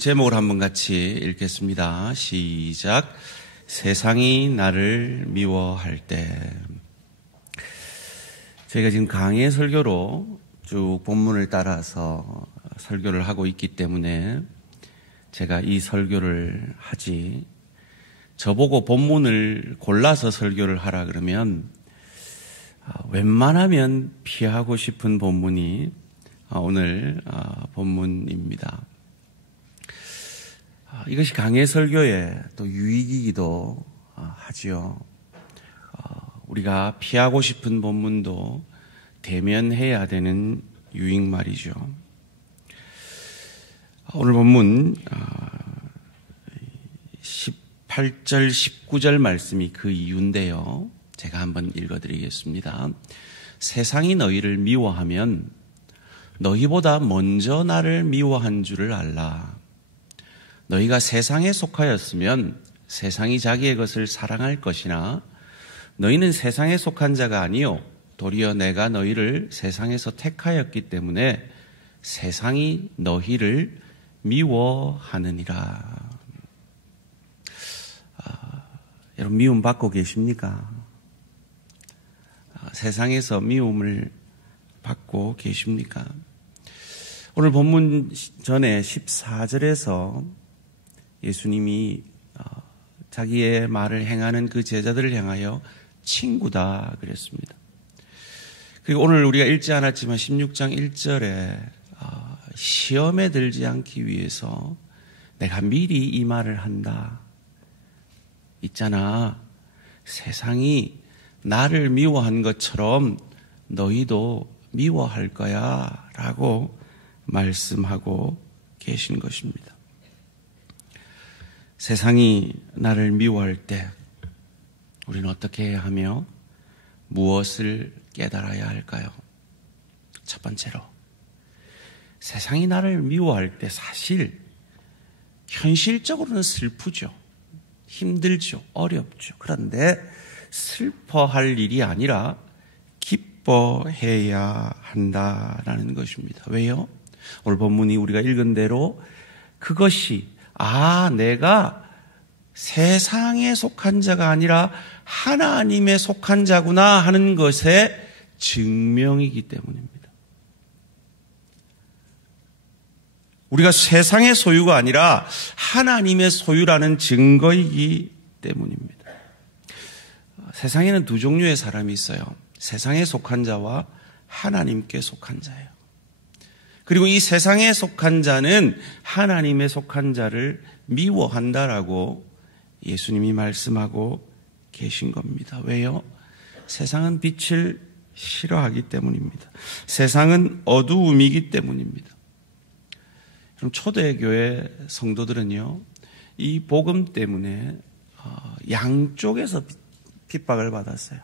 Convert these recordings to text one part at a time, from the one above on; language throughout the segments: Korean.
제목을 한번 같이 읽겠습니다. 시작. 세상이 나를 미워할 때. 저희가 지금 강해 설교로 쭉 본문을 따라서 설교를 하고 있기 때문에 제가 이 설교를 하지, 저보고 본문을 골라서 설교를 하라 그러면 웬만하면 피하고 싶은 본문이 오늘 본문입니다. 이것이 강해 설교의 또 유익이기도 하지요. 우리가 피하고 싶은 본문도 대면해야 되는 유익 말이죠. 오늘 본문 18절 19절 말씀이 그 이유인데요. 제가 한번 읽어드리겠습니다. 세상이 너희를 미워하면 너희보다 먼저 나를 미워한 줄을 알라. 너희가 세상에 속하였으면 세상이 자기의 것을 사랑할 것이나 너희는 세상에 속한 자가 아니요 도리어 내가 너희를 세상에서 택하였기 때문에 세상이 너희를 미워하느니라. 여러분 미움 받고 계십니까? 세상에서 미움을 받고 계십니까? 오늘 본문 전에 14절에서 예수님이 자기의 말을 행하는 그 제자들을 향하여 친구다 그랬습니다. 그리고 오늘 우리가 읽지 않았지만 16장 1절에 시험에 들지 않기 위해서 내가 미리 이 말을 한다. 있잖아. 세상이 나를 미워한 것처럼 너희도 미워할 거야 라고 말씀하고 계신 것입니다. 세상이 나를 미워할 때 우리는 어떻게 해야 하며 무엇을 깨달아야 할까요? 첫 번째로 세상이 나를 미워할 때 사실 현실적으로는 슬프죠. 힘들죠. 어렵죠. 그런데 슬퍼할 일이 아니라 기뻐해야 한다라는 것입니다. 왜요? 오늘 본문이 우리가 읽은 대로 그것이 내가 세상에 속한 자가 아니라 하나님에 속한 자구나 하는 것의 증명이기 때문입니다. 우리가 세상의 소유가 아니라 하나님의 소유라는 증거이기 때문입니다. 세상에는 두 종류의 사람이 있어요. 세상에 속한 자와 하나님께 속한 자예요. 그리고 이 세상에 속한 자는 하나님에 속한 자를 미워한다라고 예수님이 말씀하고 계신 겁니다. 왜요? 세상은 빛을 싫어하기 때문입니다. 세상은 어두움이기 때문입니다. 그럼 초대교회 성도들은요, 이 복음 때문에 양쪽에서 핍박을 받았어요.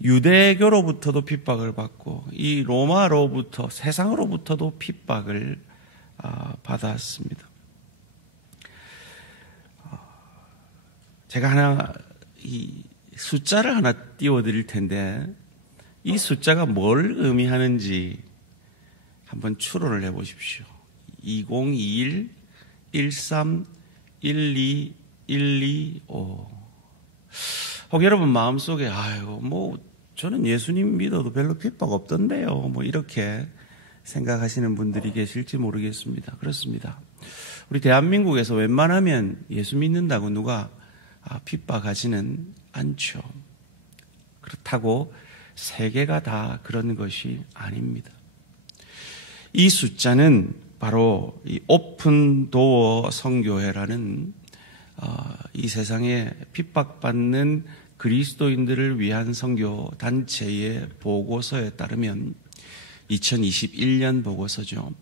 유대교로부터도 핍박을 받고 이 로마로부터 세상으로부터도 핍박을 받았습니다. 제가 이 숫자를 하나 띄워드릴 텐데 이 숫자가 뭘 의미하는지 한번 추론을 해보십시오. 2021 13 12 125. 혹 여러분 마음속에 저는 예수님 믿어도 별로 핍박 없던데요. 이렇게 생각하시는 분들이 계실지 모르겠습니다. 그렇습니다. 우리 대한민국에서 웬만하면 예수 믿는다고 누가 핍박하지는 않죠. 그렇다고 세계가 다 그런 것이 아닙니다. 이 숫자는 바로 이 오픈도어 선교회라는 이 세상에 핍박받는 그리스도인들을 위한 선교 단체의 보고서에 따르면 2021년 보고서죠.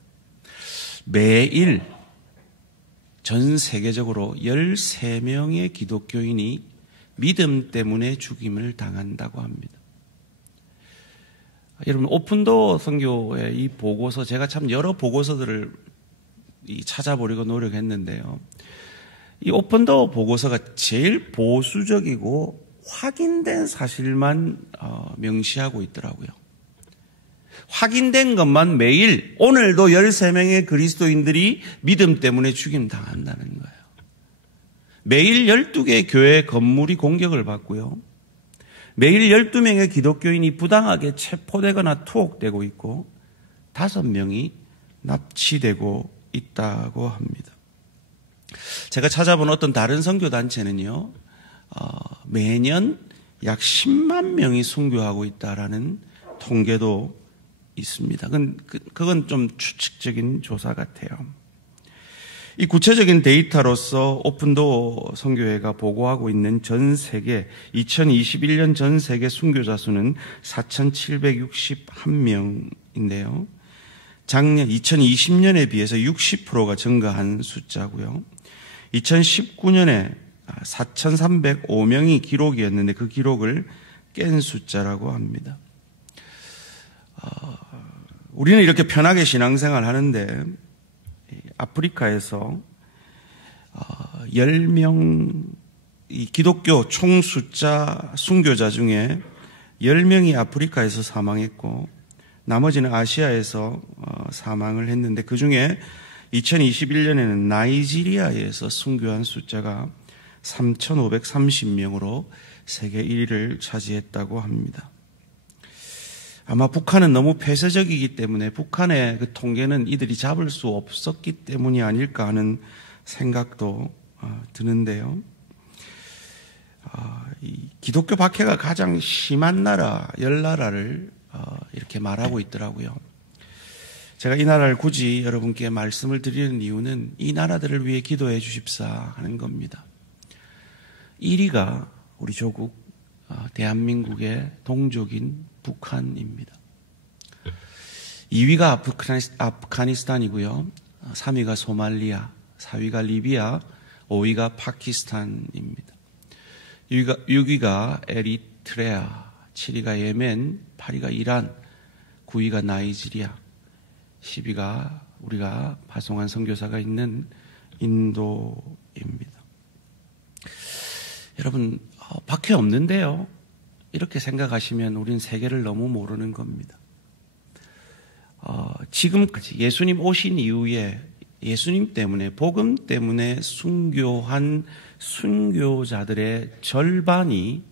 매일 전 세계적으로 13명의 기독교인이 믿음 때문에 죽임을 당한다고 합니다. 여러분 오픈도어 선교의 이 보고서, 제가 참 여러 보고서들을 찾아보려고 노력했는데요. 이 오픈도어 보고서가 제일 보수적이고 확인된 사실만 명시하고 있더라고요. 확인된 것만 매일 오늘도 13명의 그리스도인들이 믿음 때문에 죽임당한다는 거예요. 매일 12개의 교회 건물이 공격을 받고요. 매일 12명의 기독교인이 부당하게 체포되거나 투옥되고 있고 5명이 납치되고 있다고 합니다. 제가 찾아본 어떤 다른 선교단체는요, 매년 약 10만 명이 순교하고 있다라는 통계도 있습니다. 그건 좀 추측적인 조사 같아요. 이 구체적인 데이터로서 오픈도어 선교회가 보고하고 있는 전 세계 2021년 전 세계 순교자 수는 4,761명인데요. 작년 2020년에 비해서 60%가 증가한 숫자고요. 2019년에 4,305명이 기록이었는데 그 기록을 깬 숫자라고 합니다. 우리는 이렇게 편하게 신앙생활 하는데 아프리카에서 10명 이 기독교 총 숫자 순교자 중에 10명이 아프리카에서 사망했고 나머지는 아시아에서 사망을 했는데 그중에 2021년에는 나이지리아에서 순교한 숫자가 3,530명으로 세계 1위를 차지했다고 합니다. 아마 북한은 너무 폐쇄적이기 때문에 북한의 그 통계는 이들이 잡을 수 없었기 때문이 아닐까 하는 생각도 드는데요. 이 기독교 박해가 가장 심한 나라 10나라를 이렇게 말하고 있더라고요. 제가 이 나라를 굳이 여러분께 말씀을 드리는 이유는 이 나라들을 위해 기도해 주십사 하는 겁니다. 1위가 우리 조국 대한민국의 동족인 북한입니다. 2위가 아프가니스탄이고요. 3위가 소말리아, 4위가 리비아, 5위가 파키스탄입니다. 6위가 에리트레아, 7위가 예멘, 8위가 이란, 9위가 나이지리아, 10위가 우리가 파송한 선교사가 있는 인도입니다. 여러분, 박해 없는데요. 이렇게 생각하시면 우리는 세계를 너무 모르는 겁니다. 지금까지 예수님 오신 이후에 예수님 때문에 복음 때문에 순교한 순교자들의 절반이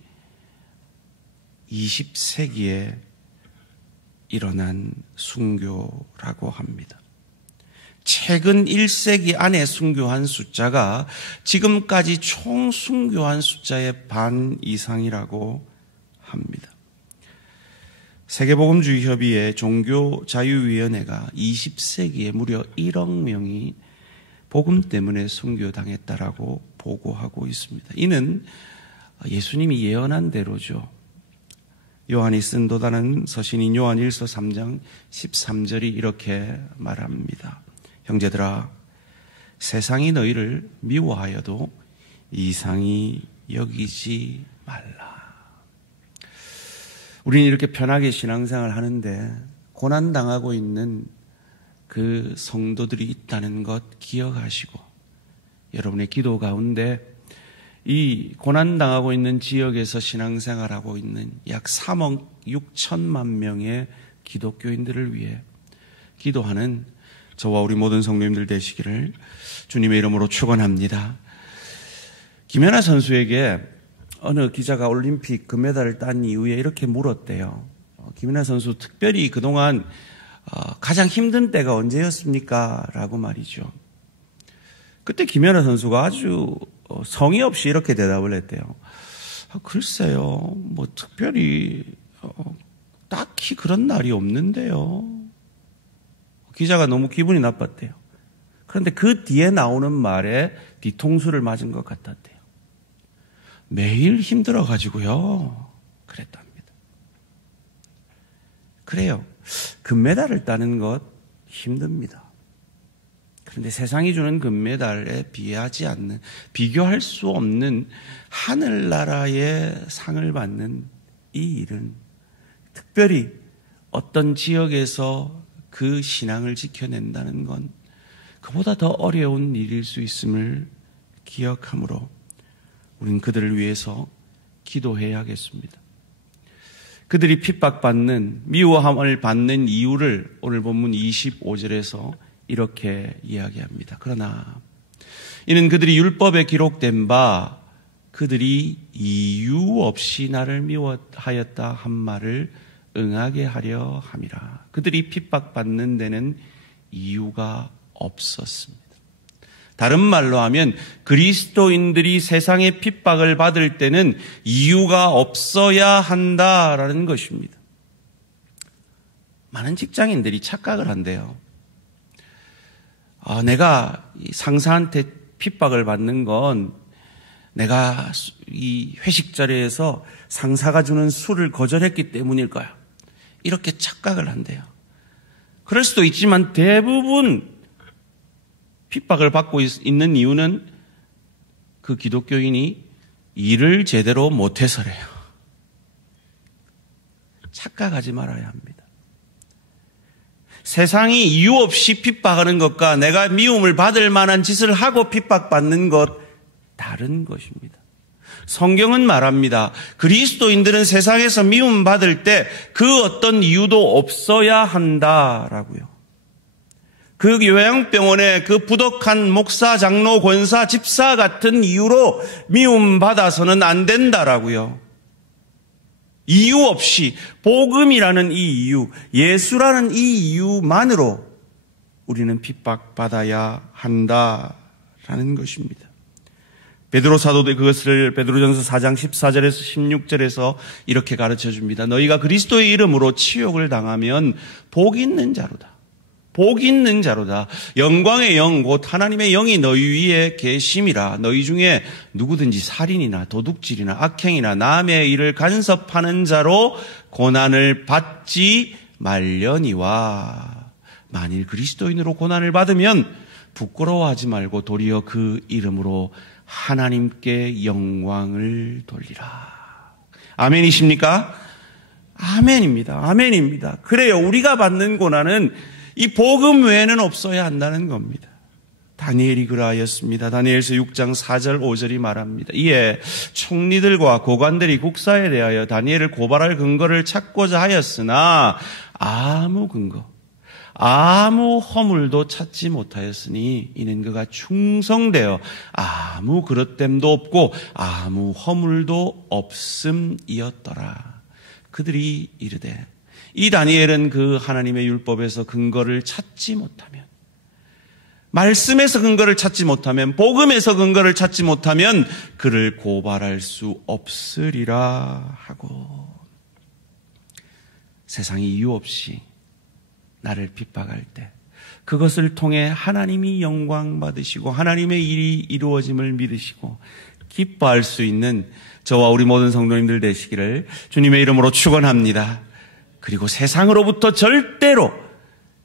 20세기에 일어난 순교라고 합니다. 최근 1세기 안에 순교한 숫자가 지금까지 총 순교한 숫자의 반 이상이라고 합니다. 세계복음주의협의회 종교자유위원회가 20세기에 무려 1억 명이 복음 때문에 순교당했다라고 보고하고 있습니다. 이는 예수님이 예언한 대로죠. 요한이 쓴 또 다른 서신인 요한 1서 3장 13절이 이렇게 말합니다. 형제들아, 세상이 너희를 미워하여도 이상히 여기지 말라. 우리는 이렇게 편하게 신앙생활을 하는데 고난당하고 있는 그 성도들이 있다는 것 기억하시고 여러분의 기도 가운데 이 고난당하고 있는 지역에서 신앙생활하고 있는 약 3억 6천만 명의 기독교인들을 위해 기도하는 저와 우리 모든 성도님들 되시기를 주님의 이름으로 축원합니다. 김연아 선수에게 어느 기자가 올림픽 금메달을 딴 이후에 이렇게 물었대요. 김연아 선수 특별히 그동안 가장 힘든 때가 언제였습니까? 라고 말이죠. 그때 김연아 선수가 아주 성의 없이 이렇게 대답을 했대요. 글쎄요, 뭐 특별히 딱히 그런 날이 없는데요. 기자가 너무 기분이 나빴대요. 그런데 그 뒤에 나오는 말에 뒤통수를 맞은 것 같았대요. 매일 힘들어가지고요. 그랬답니다. 그래요. 금메달을 따는 것 힘듭니다. 그런데 세상이 주는 금메달에 비하지 않는, 비교할 수 없는 하늘나라의 상을 받는 이 일은 특별히 어떤 지역에서 그 신앙을 지켜낸다는 건 그보다 더 어려운 일일 수 있음을 기억하므로 우리는 그들을 위해서 기도해야겠습니다. 그들이 핍박받는, 미워함을 받는 이유를 오늘 본문 25절에서 이렇게 이야기합니다. 그러나 이는 그들이 율법에 기록된 바 그들이 이유 없이 나를 미워하였다 한 말을 응하게 하려 함이라. 그들이 핍박받는 데는 이유가 없었습니다. 다른 말로 하면 그리스도인들이 세상의 핍박을 받을 때는 이유가 없어야 한다라는 것입니다. 많은 직장인들이 착각을 한대요. 내가 상사한테 핍박을 받는 건 내가 이 회식 자리에서 상사가 주는 술을 거절했기 때문일 거야. 이렇게 착각을 한대요. 그럴 수도 있지만 대부분 핍박을 받고 있는 이유는 그 기독교인이 일을 제대로 못해서래요. 착각하지 말아야 합니다. 세상이 이유 없이 핍박하는 것과 내가 미움을 받을 만한 짓을 하고 핍박받는 것 다른 것입니다. 성경은 말합니다. 그리스도인들은 세상에서 미움 받을 때 그 어떤 이유도 없어야 한다라고요. 그 요양병원의 그 부덕한 목사, 장로, 권사, 집사 같은 이유로 미움 받아서는 안 된다라고요. 이유 없이 복음이라는 이 이유, 예수라는 이 이유만으로 우리는 핍박받아야 한다라는 것입니다. 베드로 사도도 그것을 베드로전서 4장 14절에서 16절에서 이렇게 가르쳐 줍니다. 너희가 그리스도의 이름으로 치욕을 당하면 복 있는 자로다. 복 있는 자로다. 영광의 영 곧 하나님의 영이 너희 위에 계심이라. 너희 중에 누구든지 살인이나 도둑질이나 악행이나 남의 일을 간섭하는 자로 고난을 받지 말려니와. 만일 그리스도인으로 고난을 받으면 부끄러워하지 말고 도리어 그 이름으로 하나님께 영광을 돌리라. 아멘이십니까? 아멘입니다. 아멘입니다. 그래요. 우리가 받는 고난은 이 복음 외에는 없어야 한다는 겁니다. 다니엘이 그러하였습니다. 다니엘서 6장 4절 5절이 말합니다. 이에 총리들과 고관들이 국사에 대하여 다니엘을 고발할 근거를 찾고자 하였으나 아무 근거, 아무 허물도 찾지 못하였으니 이는 그가 충성되어 아무 그릇됨도 없고 아무 허물도 없음이었더라. 그들이 이르되 이 다니엘은 그 하나님의 율법에서 근거를 찾지 못하면, 말씀에서 근거를 찾지 못하면, 복음에서 근거를 찾지 못하면 그를 고발할 수 없으리라 하고, 세상이 이유 없이 나를 핍박할 때 그것을 통해 하나님이 영광 받으시고 하나님의 일이 이루어짐을 믿으시고 기뻐할 수 있는 저와 우리 모든 성도님들 되시기를 주님의 이름으로 축원합니다. 그리고 세상으로부터 절대로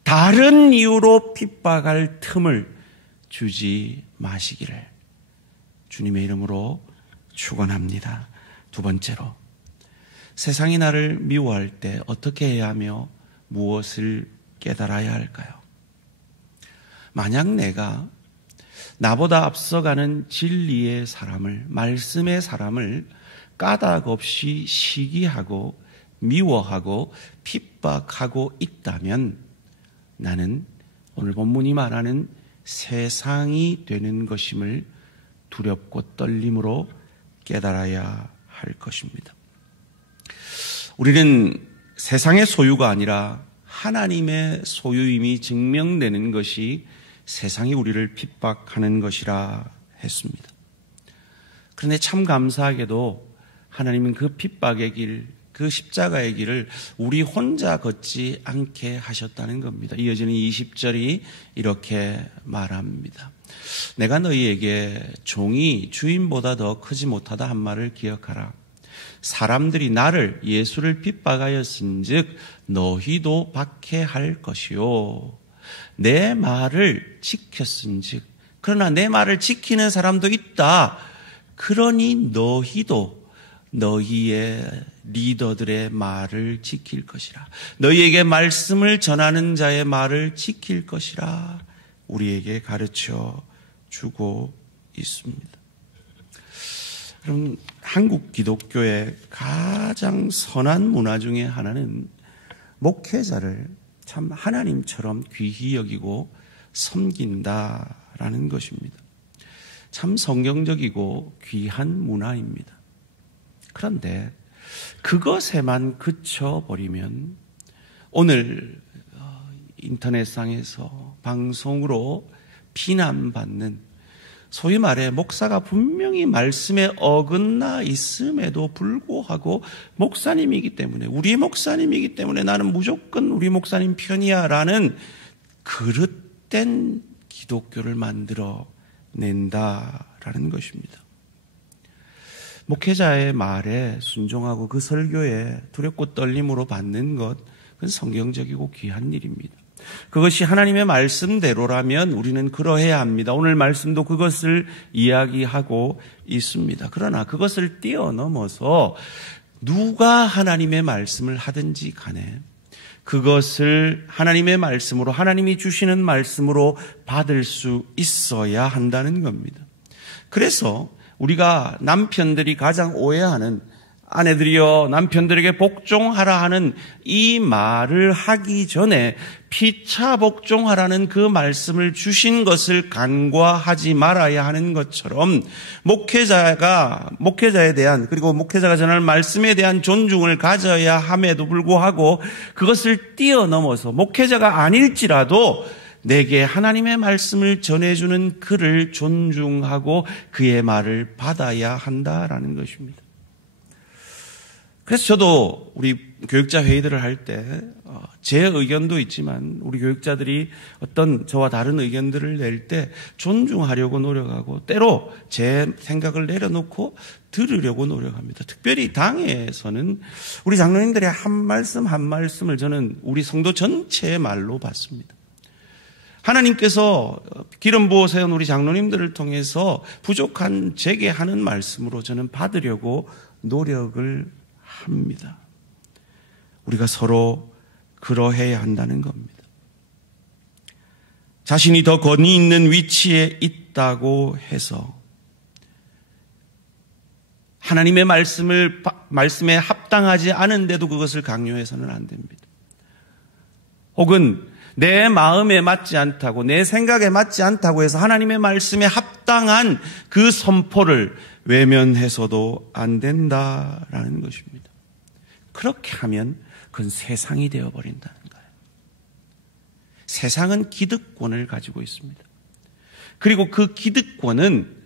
다른 이유로 핍박할 틈을 주지 마시기를 주님의 이름으로 축원합니다. 두 번째로, 세상이 나를 미워할 때 어떻게 해야 하며 무엇을 깨달아야 할까요? 만약 내가 나보다 앞서가는 진리의 사람을, 말씀의 사람을 까닭 없이 시기하고 미워하고 핍박하고 있다면 나는 오늘 본문이 말하는 세상이 되는 것임을 두렵고 떨림으로 깨달아야 할 것입니다. 우리는 세상의 소유가 아니라 하나님의 소유임이 증명되는 것이 세상이 우리를 핍박하는 것이라 했습니다. 그런데 참 감사하게도 하나님은 그 핍박의 길, 그 십자가의 길을 우리 혼자 걷지 않게 하셨다는 겁니다. 이어지는 20절이 이렇게 말합니다. 내가 너희에게 종이 주인보다 더 크지 못하다 한 말을 기억하라. 사람들이 나를, 예수를 핍박하였은즉 너희도 박해할 것이요. 내 말을 지켰은즉, 그러나 내 말을 지키는 사람도 있다. 그러니 너희도 너희의 리더들의 말을 지킬 것이라. 너희에게 말씀을 전하는 자의 말을 지킬 것이라. 우리에게 가르쳐 주고 있습니다. 여러분, 한국 기독교의 가장 선한 문화 중에 하나는 목회자를 참 하나님처럼 귀히 여기고 섬긴다라는 것입니다. 참 성경적이고 귀한 문화입니다. 그런데 그것에만 그쳐버리면 오늘 인터넷상에서 방송으로 비난받는, 소위 말해 목사가 분명히 말씀에 어긋나 있음에도 불구하고 목사님이기 때문에, 우리 목사님이기 때문에 나는 무조건 우리 목사님 편이야 라는 그릇된 기독교를 만들어 낸다라는 것입니다. 목회자의 말에 순종하고 그 설교에 두렵고 떨림으로 받는 것, 그건 성경적이고 귀한 일입니다. 그것이 하나님의 말씀대로라면 우리는 그러해야 합니다. 오늘 말씀도 그것을 이야기하고 있습니다. 그러나 그것을 뛰어넘어서 누가 하나님의 말씀을 하든지 간에 그것을 하나님의 말씀으로, 하나님이 주시는 말씀으로 받을 수 있어야 한다는 겁니다. 그래서 우리가 남편들이 가장 오해하는, 아내들이여 남편들에게 복종하라 하는 이 말을 하기 전에 피차 복종하라는 그 말씀을 주신 것을 간과하지 말아야 하는 것처럼 목회자에 대한, 그리고 목회자가 전할 말씀에 대한 존중을 가져야 함에도 불구하고 그것을 뛰어넘어서 목회자가 아닐지라도 내게 하나님의 말씀을 전해주는 그를 존중하고 그의 말을 받아야 한다라는 것입니다. 그래서 저도 우리 교육자 회의들을 할 때 제 의견도 있지만 우리 교육자들이 어떤 저와 다른 의견들을 낼 때 존중하려고 노력하고 때로 제 생각을 내려놓고 들으려고 노력합니다. 특별히 당에서는 우리 장로님들의 한 말씀 한 말씀을 저는 우리 성도 전체의 말로 받습니다. 하나님께서 기름 부어 세운 우리 장로님들을 통해서 부족한 제게 하는 말씀으로 저는 받으려고 노력을 합니다. 우리가 서로 그러해야 한다는 겁니다. 자신이 더 권위 있는 위치에 있다고 해서 하나님의 말씀에 합당하지 않은데도 그것을 강요해서는 안 됩니다. 혹은 내 마음에 맞지 않다고, 내 생각에 맞지 않다고 해서 하나님의 말씀에 합당한 그 선포를 외면해서도 안 된다라는 것입니다. 그렇게 하면 그건 세상이 되어버린다는 거예요. 세상은 기득권을 가지고 있습니다. 그리고 그 기득권은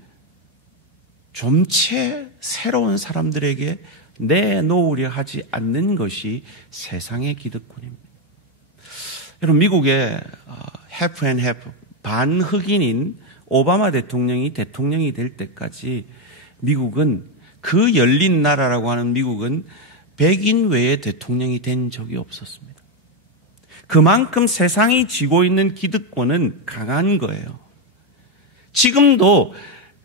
좀채 새로운 사람들에게 내놓으려 하지 않는 것이 세상의 기득권입니다. 여러분, 미국의 half and half, 반흑인인 오바마 대통령이 될 때까지 미국은, 그 열린 나라라고 하는 미국은 백인 외에 대통령이 된 적이 없었습니다. 그만큼 세상이 쥐고 있는 기득권은 강한 거예요. 지금도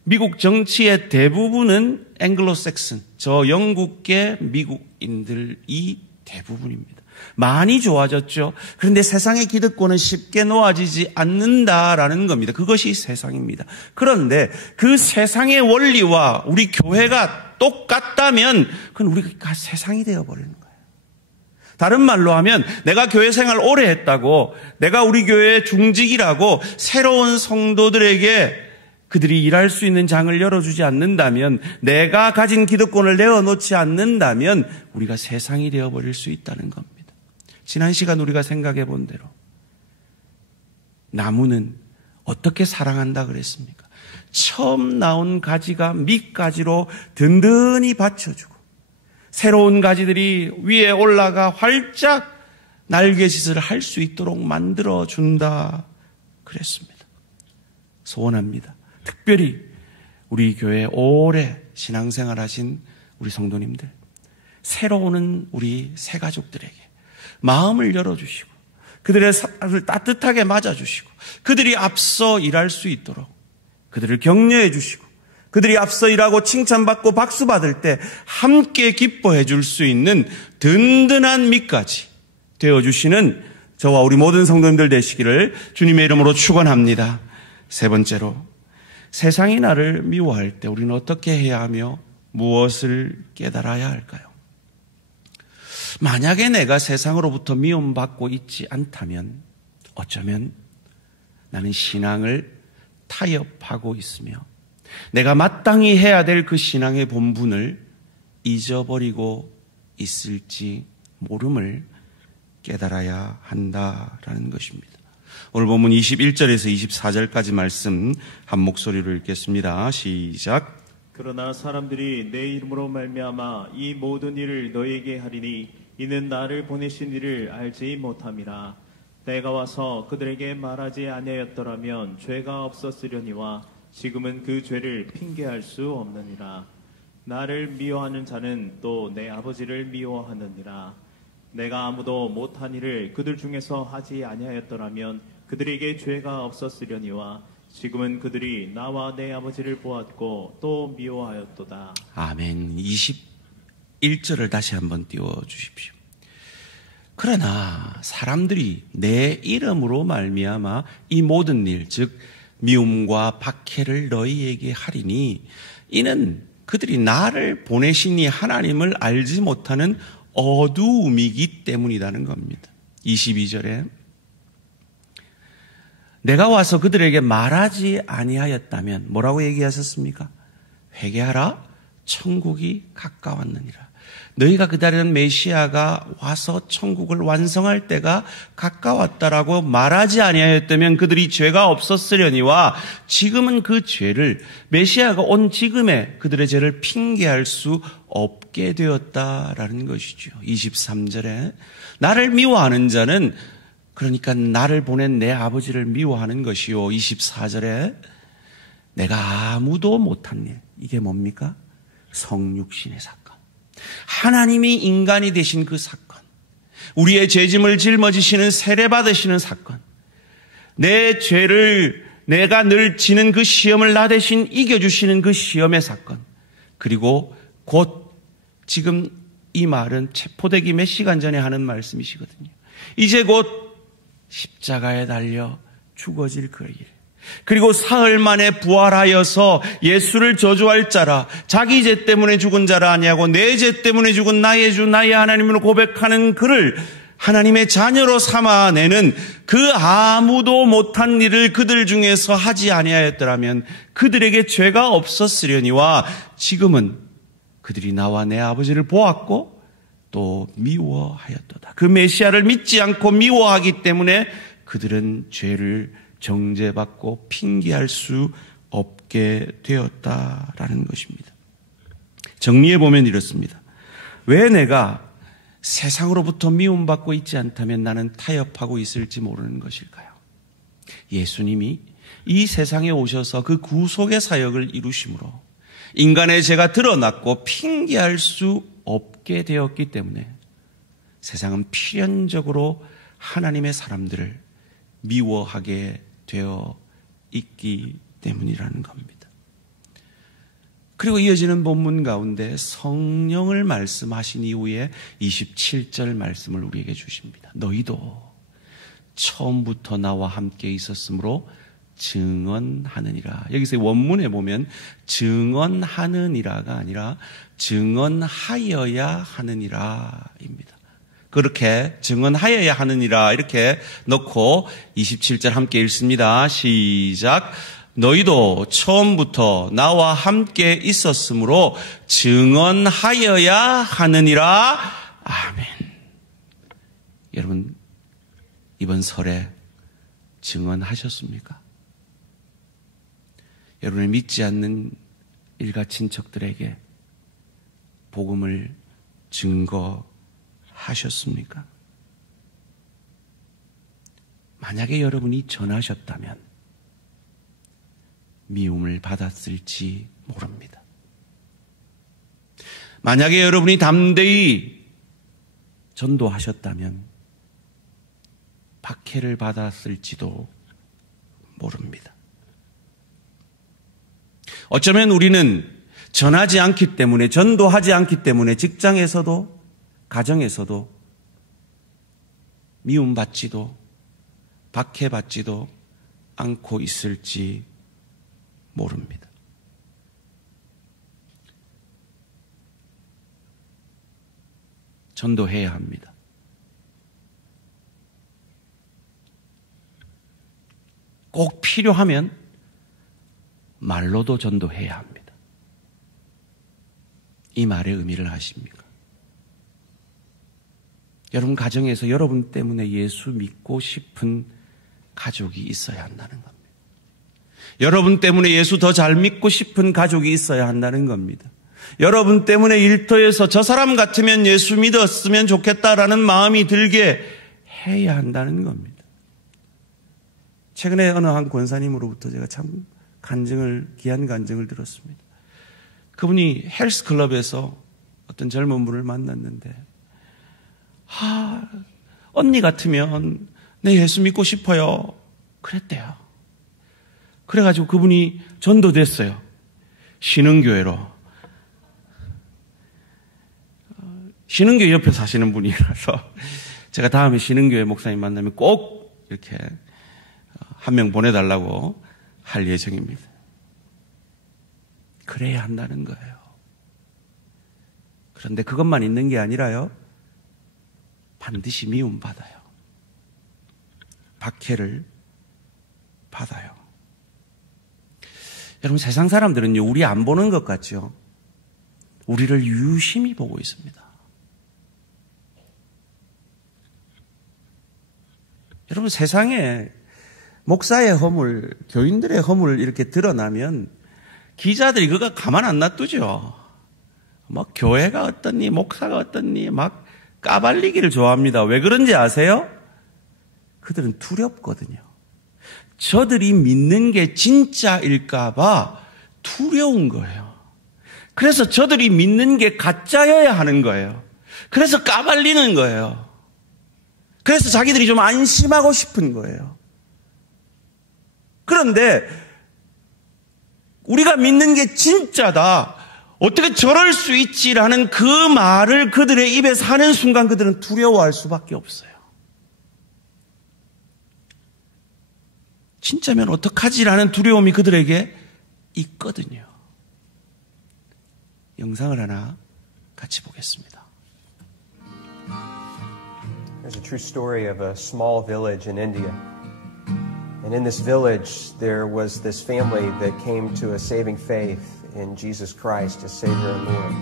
미국 정치의 대부분은 앵글로색슨, 저 영국계 미국인들이 대부분입니다. 많이 좋아졌죠. 그런데 세상의 기득권은 쉽게 놓아지지 않는다라는 겁니다. 그것이 세상입니다. 그런데 그 세상의 원리와 우리 교회가 똑같다면 그건 우리가 세상이 되어버리는 거예요. 다른 말로 하면 내가 교회 생활 오래 했다고, 내가 우리 교회의 중직이라고 새로운 성도들에게 그들이 일할 수 있는 장을 열어주지 않는다면, 내가 가진 기득권을 내어놓지 않는다면 우리가 세상이 되어버릴 수 있다는 겁니다. 지난 시간 우리가 생각해 본 대로 나무는 어떻게 사랑한다 그랬습니까? 처음 나온 가지가 밑가지로 든든히 받쳐주고 새로운 가지들이 위에 올라가 활짝 날개짓을 할 수 있도록 만들어준다 그랬습니다. 소원합니다. 특별히 우리 교회에 오래 신앙생활 하신 우리 성도님들, 새로 오는 우리 새가족들에게 마음을 열어주시고 그들의 삶을 따뜻하게 맞아주시고 그들이 앞서 일할 수 있도록 그들을 격려해 주시고 그들이 앞서 일하고 칭찬받고 박수받을 때 함께 기뻐해 줄 수 있는 든든한 밑까지 되어주시는 저와 우리 모든 성도님들 되시기를 주님의 이름으로 축원합니다. 세 번째로, 세상이 나를 미워할 때 우리는 어떻게 해야 하며 무엇을 깨달아야 할까요? 만약에 내가 세상으로부터 미움받고 있지 않다면 어쩌면 나는 신앙을 타협하고 있으며 내가 마땅히 해야 될 그 신앙의 본분을 잊어버리고 있을지 모름을 깨달아야 한다라는 것입니다. 오늘 본문 21절에서 24절까지 말씀 한 목소리로 읽겠습니다. 시작. 그러나 사람들이 내 이름으로 말미암아 이 모든 일을 너에게 하리니 이는 나를 보내신 이를 알지 못함이라. 내가 와서 그들에게 말하지 아니하였더라면 죄가 없었으려니와 지금은 그 죄를 핑계할 수 없느니라. 나를 미워하는 자는 또 내 아버지를 미워하느니라. 내가 아무도 못한 일을 그들 중에서 하지 아니하였더라면 그들에게 죄가 없었으려니와 지금은 그들이 나와 내 아버지를 보았고 또 미워하였도다. 아멘. 21절을 다시 한번 띄워주십시오. 그러나 사람들이 내 이름으로 말미암아 이 모든 일, 즉 미움과 박해를 너희에게 하리니 이는 그들이 나를 보내신 이 하나님을 알지 못하는 어두움이기 때문이라는 겁니다. 22절에 내가 와서 그들에게 말하지 아니하였다면 뭐라고 얘기하셨습니까? 회개하라, 천국이 가까웠느니라. 너희가 기다리는 메시아가 와서 천국을 완성할 때가 가까웠다라고 말하지 아니하였다면 그들이 죄가 없었으려니와 지금은 그 죄를 메시아가 온 지금에 그들의 죄를 핑계할 수 없게 되었다라는 것이죠. 23절에 나를 미워하는 자는 그러니까 나를 보낸 내 아버지를 미워하는 것이요. 24절에 내가 아무도 못한 일. 이게 뭡니까? 성육신의 사건. 하나님이 인간이 되신 그 사건. 우리의 죄짐을 짊어지시는 세례받으시는 사건. 내 죄를 내가 늘 지는 그 시험을 나 대신 이겨주시는 그 시험의 사건. 그리고 곧 지금 이 말은 체포되기 몇 시간 전에 하는 말씀이시거든요. 이제 곧 십자가에 달려 죽어질 그 일. 그리고 사흘 만에 부활하여서 예수를 저주할 자라, 자기 죄 때문에 죽은 자라 아니하고 내 죄 때문에 죽은 나의 주 나의 하나님으로 고백하는 그를 하나님의 자녀로 삼아내는 그 아무도 못한 일을 그들 중에서 하지 아니하였더라면 그들에게 죄가 없었으려니와 지금은 그들이 나와 내 아버지를 보았고 또 미워하였도다. 그 메시아를 믿지 않고 미워하기 때문에 그들은 죄를 정죄받고 핑계할 수 없게 되었다라는 것입니다. 정리해 보면 이렇습니다. 왜 내가 세상으로부터 미움받고 있지 않다면 나는 타협하고 있을지 모르는 것일까요? 예수님이 이 세상에 오셔서 그 구속의 사역을 이루심으로 인간의 죄가 드러났고 핑계할 수 없게 되었기 때문에 세상은 필연적으로 하나님의 사람들을 미워하게 되어 있기 때문이라는 겁니다. 그리고 이어지는 본문 가운데 성령을 말씀하신 이후에 27절 말씀을 우리에게 주십니다. 너희도 처음부터 나와 함께 있었으므로 증언하느니라. 여기서 원문에 보면 증언하느니라가 아니라 증언하여야 하느니라입니다. 그렇게 증언하여야 하느니라 이렇게 넣고 27절 함께 읽습니다. 시작. 너희도 처음부터 나와 함께 있었으므로 증언하여야 하느니라. 아멘. 여러분 이번 설에 증언하셨습니까? 여러분의 믿지 않는 일가 친척들에게 복음을 증거하셨습니까? 만약에 여러분이 전하셨다면 미움을 받았을지 모릅니다. 만약에 여러분이 담대히 전도하셨다면 박해를 받았을지도 모릅니다. 어쩌면 우리는 전하지 않기 때문에, 전도하지 않기 때문에 직장에서도 가정에서도 미움받지도 박해받지도 않고 있을지 모릅니다. 전도해야 합니다. 꼭 필요하면 말로도 전도해야 합니다. 이 말의 의미를 아십니까? 여러분 가정에서 여러분 때문에 예수 믿고 싶은 가족이 있어야 한다는 겁니다. 여러분 때문에 예수 더 잘 믿고 싶은 가족이 있어야 한다는 겁니다. 여러분 때문에 일터에서 저 사람 같으면 예수 믿었으면 좋겠다라는 마음이 들게 해야 한다는 겁니다. 최근에 어느 한 권사님으로부터 제가 참 귀한 간증을 들었습니다. 그분이 헬스클럽에서 어떤 젊은 분을 만났는데, 언니 같으면 내 예수 믿고 싶어요. 그랬대요. 그래가지고 그분이 전도됐어요. 신흥교회로. 신흥교회 옆에 사시는 분이라서 제가 다음에 신흥교회 목사님 만나면 꼭 이렇게 한 명 보내달라고 할 예정입니다. 그래야 한다는 거예요. 그런데 그것만 있는 게 아니라요, 반드시 미움받아요. 박해를 받아요. 여러분, 세상 사람들은요, 우리 안 보는 것 같죠? 우리를 유심히 보고 있습니다. 여러분, 세상에 목사의 허물, 교인들의 허물 이렇게 드러나면 기자들이 그거 가만 안 놔두죠. 막 교회가 어떻니, 목사가 어떻니, 막 까발리기를 좋아합니다. 왜 그런지 아세요? 그들은 두렵거든요. 저들이 믿는 게 진짜일까봐 두려운 거예요. 그래서 저들이 믿는 게 가짜여야 하는 거예요. 그래서 까발리는 거예요. 그래서 자기들이 좀 안심하고 싶은 거예요. 그런데 우리가 믿는 게 진짜다, 어떻게 저럴 수 있지라는 그 말을 그들의 입에서 하는 순간 그들은 두려워할 수밖에 없어요. 진짜면 어떡하지라는 두려움이 그들에게 있거든요. 영상을 하나 같이 보겠습니다. There's a true story of a small village in India. And in this village, there was this family that came to a saving faith in Jesus Christ as Savior and Lord.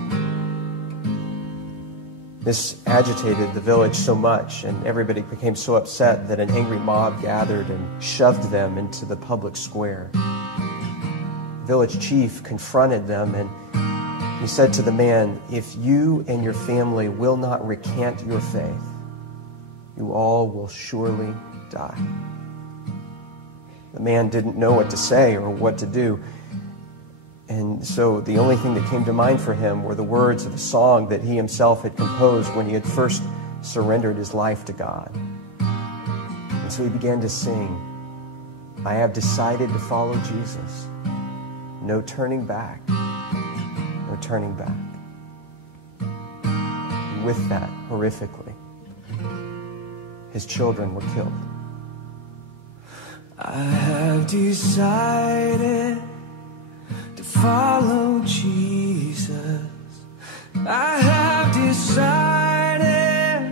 This agitated the village so much, and everybody became so upset that an angry mob gathered and shoved them into the public square. The village chief confronted them, and he said to the man, "If you and your family will not recant your faith, you all will surely die." The man didn't know what to say or what to do. And so the only thing that came to mind for him were the words of a song that he himself had composed when he had first surrendered his life to God. And so he began to sing, "I have decided to follow Jesus. No turning back, no turning back." And with that, horrifically, his children were killed. I have decided to follow Jesus. I have decided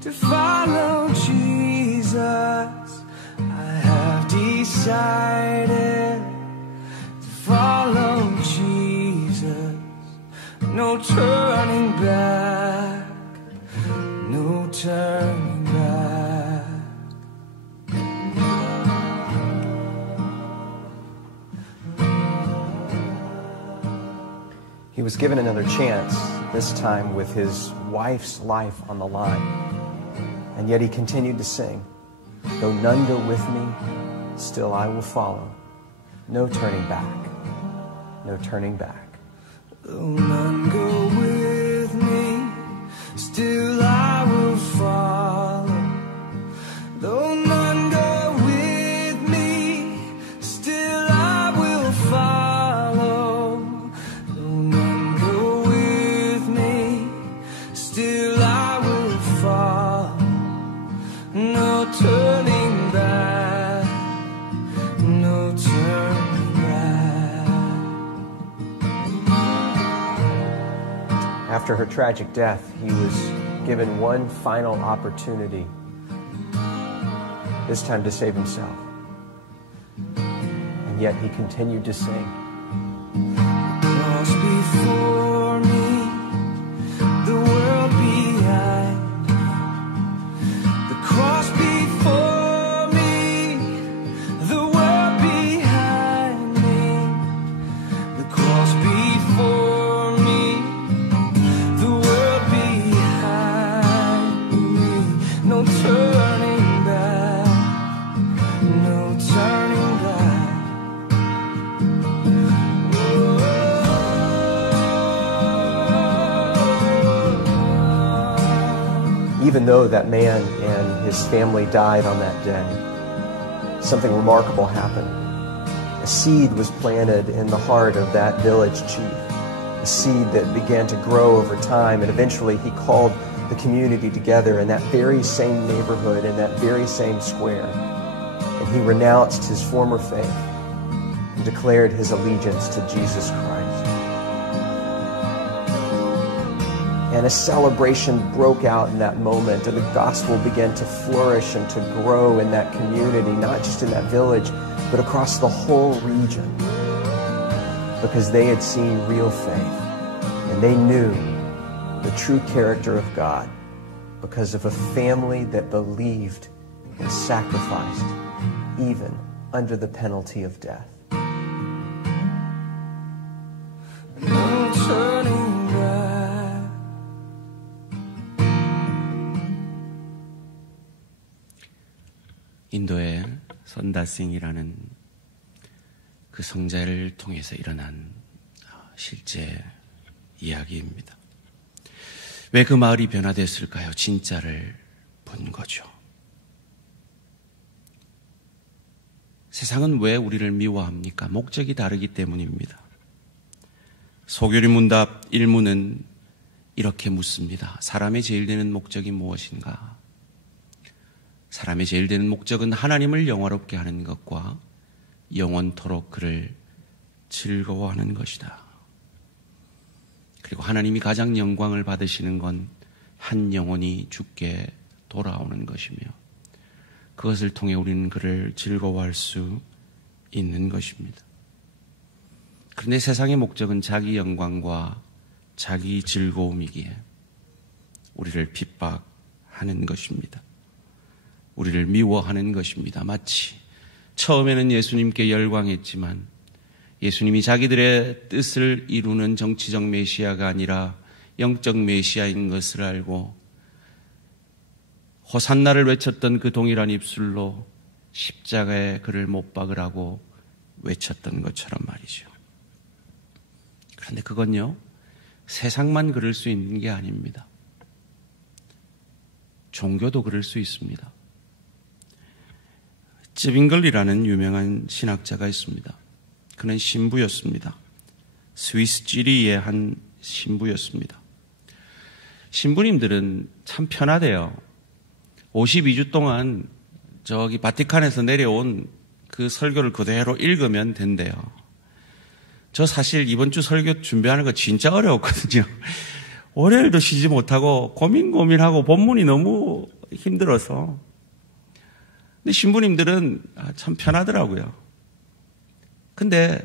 to follow Jesus. I have decided to follow Jesus. No turning back, no turning back. He was given another chance, this time with his wife's life on the line. And yet he continued to sing, "Though none go with me, still I will follow. No turning back, no turning back." Though none go with me, still I will follow. Though none go with me, still I will follow. Though none go with me, still I will follow. No turning back, no turning back. After her tragic death, he was given one final opportunity, this time to save himself. And yet he continued to sing. Cross before me, the world behind. The cross before me, the world behind me. The cross before me, the world behind me. No turning back, no turning back. Even though that man and his family died on that day, something remarkable happened. A seed was planted in the heart of that village chief, a seed that began to grow over time, and eventually he called the community together in that very same neighborhood, in that very same square, and he renounced his former faith and declared his allegiance to Jesus Christ. And a celebration broke out in that moment, and the gospel began to flourish and to grow in that community, not just in that village, but across the whole region, because they had seen real faith, and they knew the true character of God because of a family that believed and sacrificed even under the penalty of death. No turning back. 인도의 선다싱이라는 그 성자를 통해서 일어난 실제 이야기입니다. 왜 그 마을이 변화됐을까요? 진짜를 본 거죠. 세상은 왜 우리를 미워합니까? 목적이 다르기 때문입니다. 소교리 문답 1문은 이렇게 묻습니다. 사람의 제일 되는 목적이 무엇인가? 사람의 제일 되는 목적은 하나님을 영화롭게 하는 것과 영원토록 그를 즐거워하는 것이다. 그리고 하나님이 가장 영광을 받으시는 건 한 영혼이 주께 돌아오는 것이며 그것을 통해 우리는 그를 즐거워할 수 있는 것입니다. 그런데 세상의 목적은 자기 영광과 자기 즐거움이기에 우리를 핍박하는 것입니다. 우리를 미워하는 것입니다. 마치 처음에는 예수님께 열광했지만 예수님이 자기들의 뜻을 이루는 정치적 메시아가 아니라 영적 메시아인 것을 알고 호산나를 외쳤던 그 동일한 입술로 십자가에 그를 못 박으라고 외쳤던 것처럼 말이죠. 그런데 그건요, 세상만 그럴 수 있는 게 아닙니다. 종교도 그럴 수 있습니다. 쯔빙글리라는 유명한 신학자가 있습니다. 그는 신부였습니다. 스위스 지리의 한 신부였습니다. 신부님들은 참 편하대요. 52주 동안 저기 바티칸에서 내려온 그 설교를 그대로 읽으면 된대요. 저 사실 이번 주 설교 준비하는 거 진짜 어려웠거든요. 월요일도 쉬지 못하고 고민하고 본문이 너무 힘들어서. 근데 신부님들은 참 편하더라고요. 근데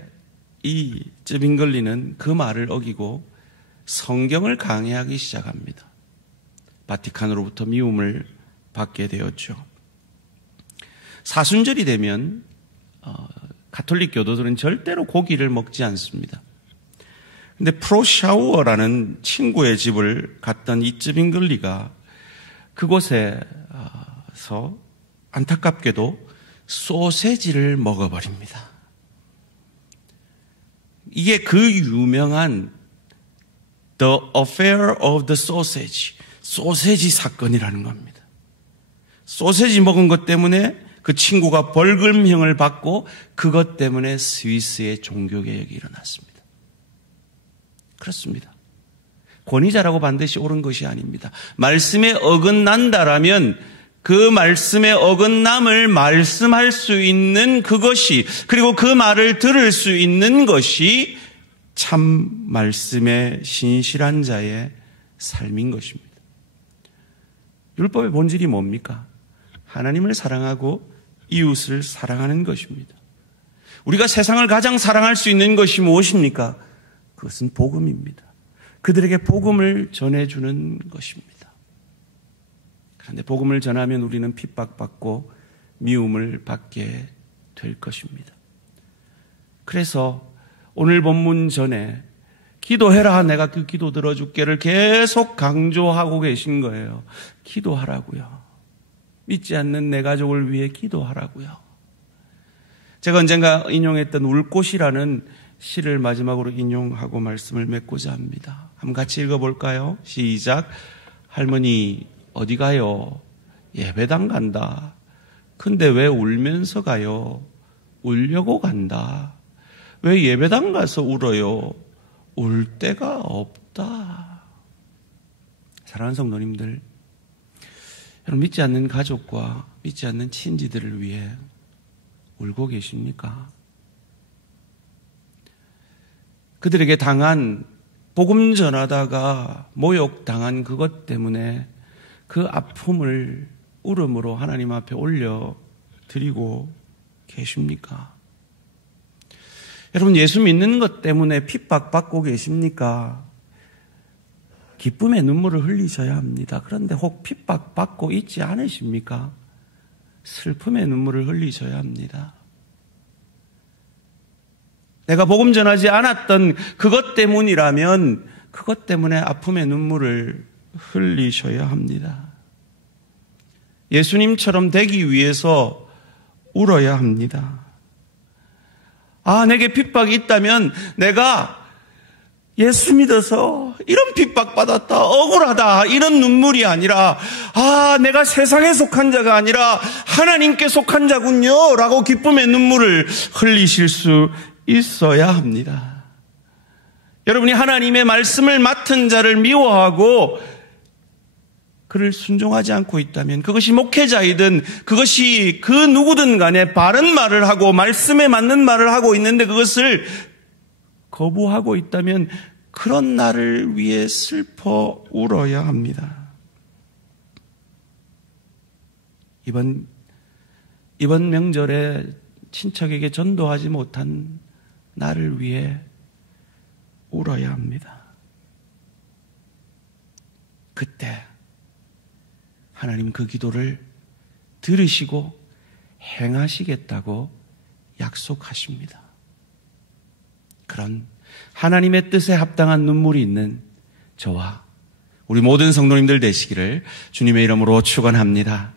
이 쯔빙글리는 그 말을 어기고 성경을 강해하기 시작합니다. 바티칸으로부터 미움을 받게 되었죠. 사순절이 되면 가톨릭 교도들은 절대로 고기를 먹지 않습니다. 근데 프로샤우어라는 친구의 집을 갔던 이 쯔빙글리가 그곳에서 안타깝게도 소세지를 먹어버립니다. 이게 그 유명한 The Affair of the Sausage, 소세지 사건이라는 겁니다. 소세지 먹은 것 때문에 그 친구가 벌금형을 받고 그것 때문에 스위스의 종교개혁이 일어났습니다. 그렇습니다. 권위자라고 반드시 옳은 것이 아닙니다. 말씀에 어긋난다라면 그 말씀에 어긋남을 말씀할 수 있는 그것이, 그리고 그 말을 들을 수 있는 것이 참 말씀에 신실한 자의 삶인 것입니다. 율법의 본질이 뭡니까? 하나님을 사랑하고 이웃을 사랑하는 것입니다. 우리가 세상을 가장 사랑할 수 있는 것이 무엇입니까? 그것은 복음입니다. 그들에게 복음을 전해주는 것입니다. 그런데 복음을 전하면 우리는 핍박받고 미움을 받게 될 것입니다. 그래서 오늘 본문 전에 기도해라, 내가 그 기도 들어줄게를 계속 강조하고 계신 거예요. 기도하라고요. 믿지 않는 내 가족을 위해 기도하라고요. 제가 언젠가 인용했던 울꽃이라는 시를 마지막으로 인용하고 말씀을 맺고자 합니다. 한번 같이 읽어볼까요? 시작. 할머니 어디 가요? 예배당 간다. 근데 왜 울면서 가요? 울려고 간다. 왜 예배당 가서 울어요? 울 데가 없다. 사랑하는 성도님들, 여러분 믿지 않는 가족과 믿지 않는 친지들을 위해 울고 계십니까? 그들에게 당한, 복음 전하다가 모욕당한 그것 때문에 그 아픔을 울음으로 하나님 앞에 올려드리고 계십니까? 여러분 예수 믿는 것 때문에 핍박받고 계십니까? 기쁨의 눈물을 흘리셔야 합니다. 그런데 혹 핍박받고 있지 않으십니까? 슬픔의 눈물을 흘리셔야 합니다. 내가 복음 전하지 않았던 그것 때문이라면 그것 때문에 아픔의 눈물을 흘리셔야 합니다. 예수님처럼 되기 위해서 울어야 합니다. 아, 내게 핍박이 있다면 내가 예수 믿어서 이런 핍박받았다, 억울하다, 이런 눈물이 아니라 아, 내가 세상에 속한 자가 아니라 하나님께 속한 자군요 라고 기쁨의 눈물을 흘리실 수 있어야 합니다. 여러분이 하나님의 말씀을 맡은 자를 미워하고 그를 순종하지 않고 있다면 그것이 목회자이든 그것이 그 누구든 간에 바른 말을 하고 말씀에 맞는 말을 하고 있는데 그것을 거부하고 있다면 그런 나를 위해 슬퍼 울어야 합니다. 이번 명절에 친척에게 전도하지 못한 나를 위해 울어야 합니다. 그때 하나님 그 기도를 들으시고 행하시겠다고 약속하십니다. 그런 하나님의 뜻에 합당한 눈물이 있는 저와 우리 모든 성도님들 되시기를 주님의 이름으로 축원합니다.